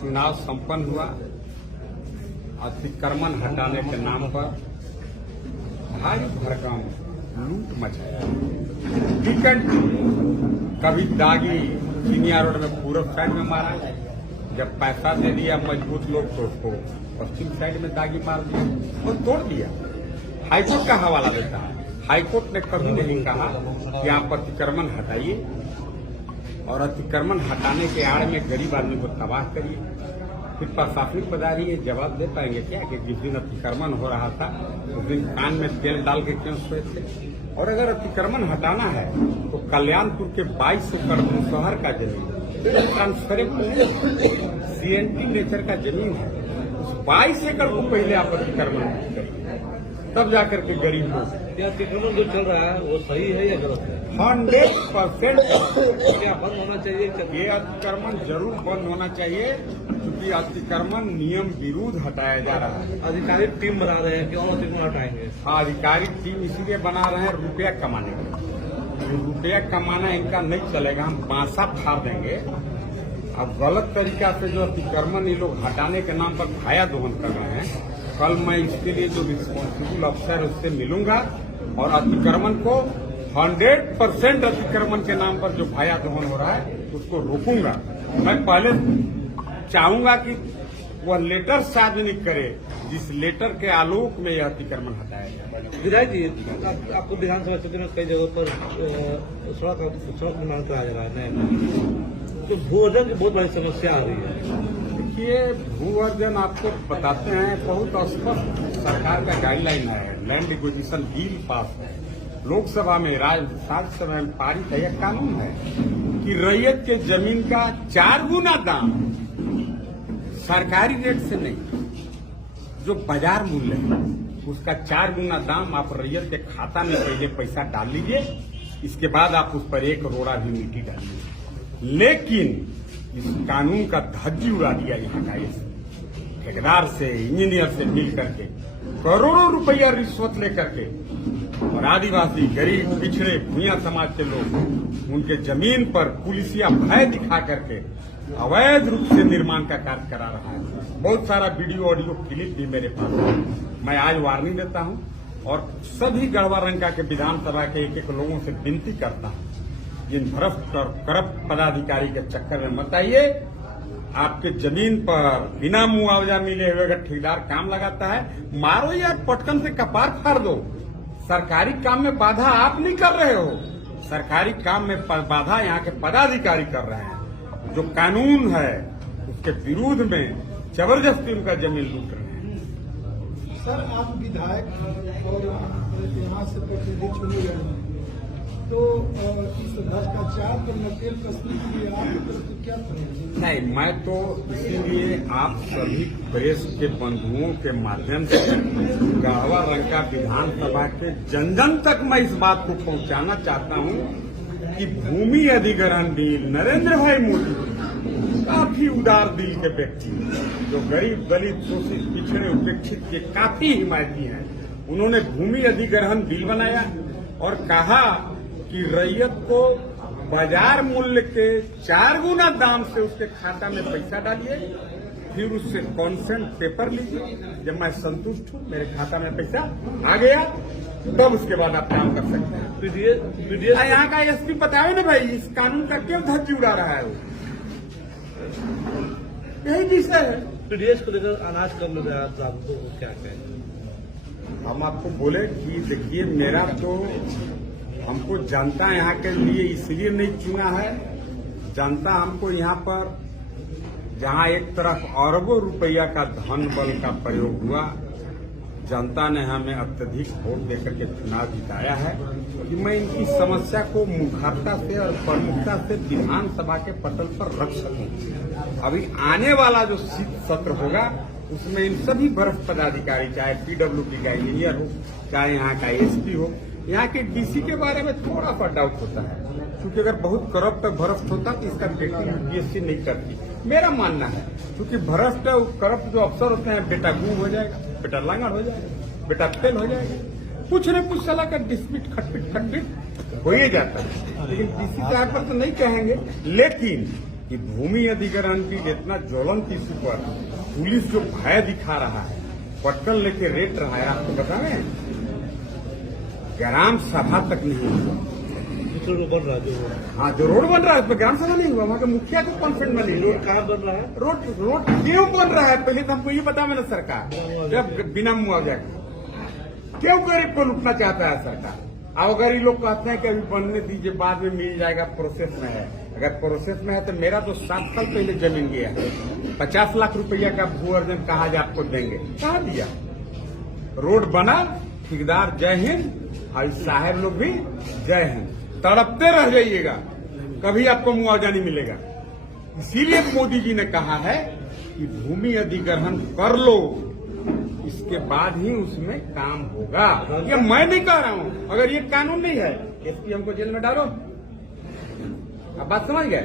चुनाव संपन्न हुआ। अतिक्रमण हटाने के नाम पर भारी भरकम लूट मचाया। टिकट कभी दागी चिनिया रोड में पूरब साइड में मारा, जब पैसा दे दिया मजबूत लोग तो उसको पश्चिम साइड में दागी मार दिया और तोड़ दिया। हाईकोर्ट का हवाला देता है। हाईकोर्ट ने कभी नहीं कहा कि आप अतिक्रमण हटाइए और अतिक्रमण हटाने के आड़ में गरीब आदमी को तबाह करिए। फिर प्रशासनिक पदाधिकारी ये जवाब दे पाएंगे क्या कि जिस दिन अतिक्रमण हो रहा था उस दिन कान में तेल डाल के क्यों सोए थे? और अगर अतिक्रमण हटाना है तो कल्याणपुर के 2200 करोड़ शहर का जमीन ट्रांसफरेबल CNT नेचर का जमीन है। उस 22 एकड़ को पहले आप अतिक्रमण करिए, तब जाकर के गरीब को। अतिक्रमण जो चल रहा है वो सही है या गलत है? 100% क्या बंद होना चाहिए? ये अतिक्रमण जरूर बंद होना चाहिए, क्योंकि अतिक्रमण नियम विरुद्ध हटाया जा रहा है। आधिकारिक टीम बना रहे हैं, क्यों अतिक्रमण हटाएंगे? आधिकारिक टीम इसीलिए बना रहे हैं रुपया कमाने के लिए। रुपया कमाना इनका नहीं चलेगा, हम बांसा फाड़ देंगे। अब गलत तरीका से जो अतिक्रमण ये लोग हटाने के नाम पर भाया दोहन कर रहे हैं, कल मैं इसके लिए जो रिस्पॉन्सिबल अफसर उससे मिलूंगा और अतिक्रमण को 100% अतिक्रमण के नाम पर जो भाया दोहन हो रहा है उसको रोकूंगा। मैं पहले चाहूंगा कि वह लेटर सार्वजनिक करे जिस लेटर के आलोक में यह अतिक्रमण हटाया जाए। विधायक जी, आपको विधानसभा क्षेत्र में कई जगहों पर सड़क निर्माण कराया जा रहा है, तो भू-अर्जन की बहुत बड़ी समस्या आ रही है। देखिए, भू-अर्जन आपको बताते हैं बहुत स्पष्ट सरकार का गाइडलाइन है। लैंड एक्विजिशन बिल पास है लोकसभा में, राज्यसभा में पारित है। यह कानून है कि रैयत के जमीन का 4 गुना दाम सरकारी रेट से नहीं, जो बाजार मूल्य है उसका 4 गुना दाम आप रैयत के खाता में पहले पैसा डाल लीजिए, इसके बाद आप उस पर 1 करोड़ भी मिट्टी डालिए। लेकिन इस कानून का धज्जी उड़ा दिया यहाँ का ठेकेदार से, इंजीनियर से मिल करके करोड़ों रुपया रिश्वत लेकर के, और आदिवासी, गरीब, पिछड़े, भूया समाज के लोग उनके जमीन पर पुलिसिया भय दिखा करके अवैध रूप से निर्माण का कार्य करा रहा है। बहुत सारा वीडियो ऑडियो क्लिप भी मेरे पास है। मैं आज वार्निंग देता हूं और सभी गढ़वा रंका के विधानसभा के एक लोगों से विनती करता हूं, जिन भ्रष्ट और करप्ट पदाधिकारी के चक्कर में मत आइए। आपके जमीन पर बिना मुआवजा मिले हुए अगर ठेकेदार काम लगाता है, मारो या पटकन से कपार फाड़ दो। सरकारी काम में बाधा आप नहीं कर रहे हो, सरकारी काम में बाधा यहाँ के पदाधिकारी कर रहे हैं। जो कानून है उसके विरोध में जबरदस्ती उनका जमीन लूट रहे हैं। सर, आप विधायक और यहाँ से प्रतिनिधि चुने गए हैं, तो इस भ्रष्टाचार पर नकेल कसने के लिए आप क्या करेंगे? नहीं, मैं तो इसीलिए आप सभी प्रेस के बंधुओं के माध्यम से गढ़वा रंका विधानसभा के जन जन तक मैं इस बात को पहुंचाना चाहता हूं कि भूमि अधिग्रहण बिल नरेंद्र भाई मोदी काफी उदार दिल के व्यक्ति, जो गरीब, दलित, शोषित, पिछड़े, उपेक्षित के काफी हिमायती हैं, उन्होंने भूमि अधिग्रहण बिल बनाया और कहा कि रैयत को बाजार मूल्य के 4 गुना दाम से उसके खाता में पैसा डालिए, फिर उससे कॉन्सेंट पेपर लीजिए। जब मैं संतुष्ट हूं, मेरे खाता में पैसा आ गया, तब उसके बाद आप काम कर सकते हैं। यहाँ का एसपी बताओ ना भाई, इस कानून का क्यों धज्जी उड़ा रहा है? वो यही विषय है। पीडीएस को लेकर अनाज कम मिल रहा है, आपको क्या कहें? हम आपको बोले कि देखिए, मेरा तो हमको जनता यहाँ के लिए इसलिए नहीं चुना है। जनता हमको यहाँ पर, जहाँ एक तरफ अरबों रुपया का धन बल का प्रयोग हुआ, जनता ने हमें अत्यधिक वोट देकर के चुनाव जिताया है कि मैं इनकी समस्या को मुखरता से और प्रमुखता से विधानसभा के पटल पर रख सकूं। अभी आने वाला जो सत्र होगा उसमें इन सभी भ्रष्ट पदाधिकारी, चाहे पीडब्ल्यूडी का इंजीनियर हो, चाहे यहाँ का एसपी हो, यहाँ के डीसी के बारे में थोड़ा सा डाउट होता है, क्योंकि अगर बहुत करप्ट भ्रष्ट होता तो इसका बेटी यूपीएससी नहीं करती। मेरा मानना है क्योंकि भ्रष्ट करप्ट जो अफसर होते हैं, बेटा गुम हो जाएगा, बेटा लांगड़ हो जाएगा, बेटा फेल हो जाएगा, कुछ न कुछ सलाह का डिस्प्यूट खटपिट हो ही जाता है। लेकिन डीसी साहब पर तो नहीं कहेंगे, लेकिन कि भूमि अधिग्रहण की इतना ज्वलंत इशू पर पुलिस जो भय दिखा रहा है, पटकन लेके रेट रहा है, आपको बताएं ग्राम सभा तक नहीं हुआ। रोड बन रहा है जो हाँ, जो रोड बन रहा है उस पर ग्राम सभा नहीं हुआ, वहाँ के मुखिया को कॉन्फ्रेंस में नहीं लिया। रोड कहाँ बन रहा है? रोड क्यों बन रहा है, पहले तो हमको ये बता मेरा सरकार, जब बिना मुआवजा के क्यों गरीब को लूटना चाहता है सरकार? अब अगर ये लोग कहते हैं कि अभी बनने दीजिए, बाद में मिल जाएगा, प्रोसेस में है। अगर प्रोसेस में है तो मेरा तो 7 साल पहले जमीन गया है, 50 लाख रुपया का भू अर्जन कहा जा आपको देंगे, कहा दिया? रोड बना, ठेकेदार जय हिंद, और साहब लोग भी जय हिंद, तड़पते रह जाइएगा, कभी आपको मुआवजा नहीं मिलेगा। इसीलिए मोदी जी ने कहा है कि भूमि अधिग्रहण कर लो, इसके बाद ही उसमें काम होगा। ये मैं नहीं कह रहा हूं, अगर ये कानून नहीं है एसपी हमको जेल में डालो। अब बात समझ गए,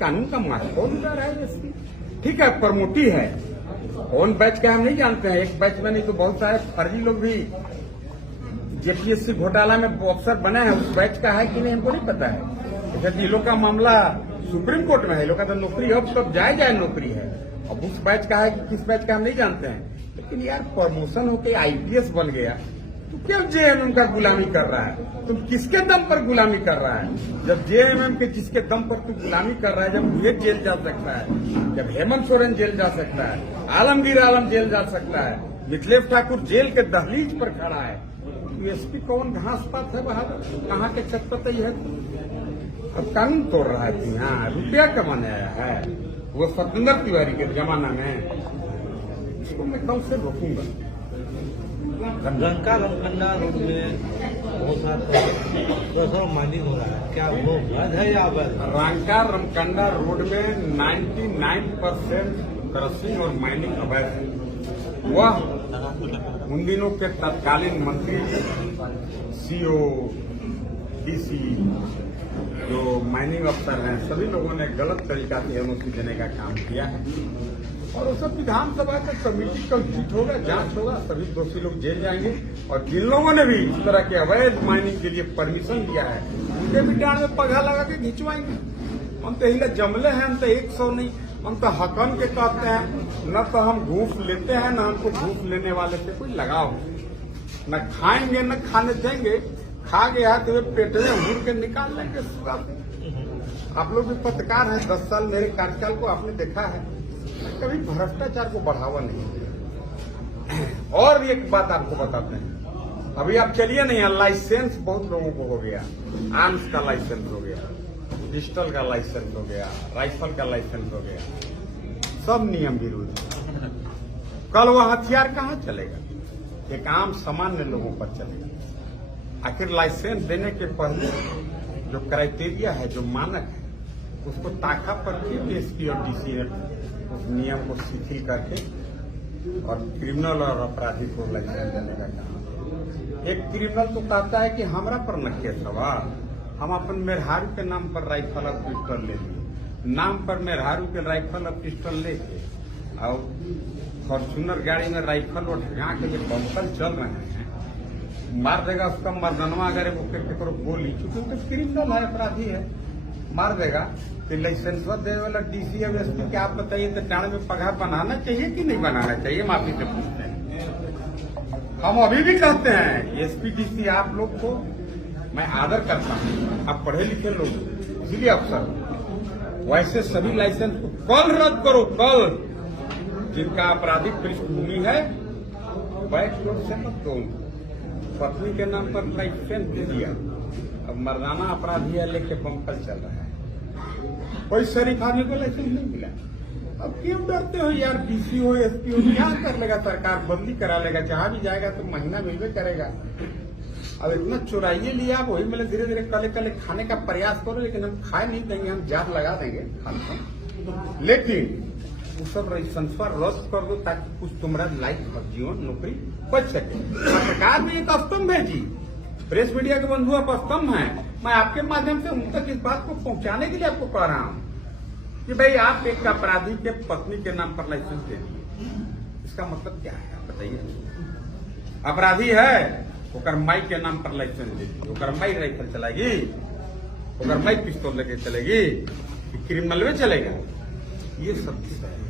कानून का महत्वपूर्ण डर है एसपी। ठीक है, प्रमोटी है, कौन बैच का हम नहीं जानते हैं, एक बैच में नहीं तो बहुत सारे फर्जी लोग भी जेपीएससी घोटाला में अफसर बने हैं, उस बैच का है कि नहीं हमको नहीं पता है। जब ये लोग का मामला सुप्रीम कोर्ट में है, लोग का तो नौकरी अब तब जाए नौकरी है, अब उस बैच का है कि किस बैच का हम नहीं जानते हैं। लेकिन यार प्रमोशन होके आईपीएस बन गया, तो क्यों जेएमएम का गुलामी कर रहा है? तुम किसके दम पर गुलामी कर रहा है? जब जेएमएम के जिसके दम पर तू गुलामी कर रहा है, जब मुझे जेल जा सकता है, जब हेमंत सोरेन जेल जा सकता है, आलमगीर आलम जेल जा सकता है, मिथिलेश ठाकुर जेल के दहलीज पर खड़ा है, एसपी कौन घास पात है बहादुर, कहाँ के चटपटई है? अब कानून तोड़ रहा है तू, यहाँ रुपया कमाने आया है, वो सत्येंद्र तिवारी के जमाना में, इसको मैं कल से रोकूंगा। रंका रमकंडा रोड में बहुत सारा माइनिंग हो रहा है, क्या वो वैध है या अवैध? रंका रमकंडा रोड में 99% क्रशिंग और माइनिंग अवैध है। वह उन दिनों के तत्कालीन मंत्री, सीओ, डीसी, जो माइनिंग अफसर हैं, सभी लोगों ने गलत तरीका से एनओसी देने का काम किया है, और वो सब विधानसभा का कमेटी का जीत होगा, जांच होगा, सभी दोषी लोग जेल जाएंगे। और जिन लोगों ने भी इस तरह के अवैध माइनिंग के लिए परमिशन दिया है, उनके भी डांड में पगहा लगा के खिंचवाएंगे। हम तो हिले जमले हैं, हम तो 100 नहीं, हम तो हकम के कहते हैं, न तो हम घूस लेते हैं, न हमको घूस लेने वाले से कोई लगाव, न खाएंगे न खाने देंगे, खा गया तो वे पेट में हुर के निकाल लेंगे। आप लोग भी पत्रकार हैं, 10 साल मेरे कार्यकाल को आपने देखा है, कभी भ्रष्टाचार को बढ़ावा नहीं दिया। और एक बात आपको बताते हैं, अभी आप चलिए नहीं, लाइसेंस बहुत लोगों को हो गया, आर्म्स का लाइसेंस हो गया, पिस्टल का लाइसेंस हो गया, राइफल का लाइसेंस हो गया, सब नियम विरुद्ध। कल वह हथियार कहाँ चलेगा? एक आम सामान्य लोगों पर चलेगा। आखिर लाइसेंस देने के पहले जो क्राइटेरिया है, जो मानक है, उसको ताका पर फिर एसपी और डीसी ने उस नियम को शिथिल करके और क्रिमिनल और अपराधी को लाइसेंस देने का काम। एक क्रिमिनल तो कहता है कि हमरा पर न केस हवा, हम अपन मेहरारू के नाम पर राइफल और पिस्टल ले लिए, नाम पर मेहरारू के राइफल और पिस्टल लेके और फॉर्चूनर गाड़ी में राइफल और ढगा के जो बम्पर चल रहे हैं, मार देगा उसका मर्दनवा, अगर वो करो गोली, चूंकि तो क्रिमिनल है, अपराधी है, मार देगा। तो लाइसेंस देने वाला डीसी या एसपी क्या आप बताइए, तो डांड में पगहा बनाना चाहिए कि नहीं बनाना चाहिए? माफी से पूछते हैं। हम अभी भी कहते हैं एसपी डीसी आप लोग को मैं आदर करता हूँ, आप पढ़े लिखे लोग, इसलिए अफसर, वैसे सभी लाइसेंस को कल रद्द करो, कल। जिनका आपराधिक पृष्ठभूमि है बैक डोर से मत दो, पत्नी के नाम पर लाइसेंस दे दिया, अब मर्दाना अपराधी है लेके बम्पर चल रहा है, कोई शरीफ आदमी को लाइसेंस नहीं मिला। अब क्यों डरते हो यार? डीसी हो, एसपी हो, क्या कर लेगा सरकार? बदली करा लेगा, जहां भी जाएगा तो महीना मिलवे करेगा। अब इतना चुराइए लिया, आप वही मतलब धीरे धीरे कले कले खाने का प्रयास करो, लेकिन हम खाए नहीं देंगे, हम जात लगा देंगे, लेकिन वो सब संस्कार रद्द कर दो ताकि कुछ तुम्हारा लाइफ और जीवन नौकरी बच सके। सरकार ने एक स्तंभ है जी, प्रेस मीडिया के बंधु आप स्तंभ हैं, मैं आपके माध्यम से उन तक इस बात को पहुंचाने के लिए आपको कह रहा हूं कि भाई आप एक अपराधी के पत्नी के नाम पर लाइसेंस दे दिए, इसका मतलब क्या है आप बताइए? अपराधी है, ओकर माई के नाम पर लाइसेंस दे दी, ओकर माई राइफल चलाएगी, ओकर माई पिस्तौल लेके चलेगी, कि क्रिमिनल में चलेगा, ये सब विषय है।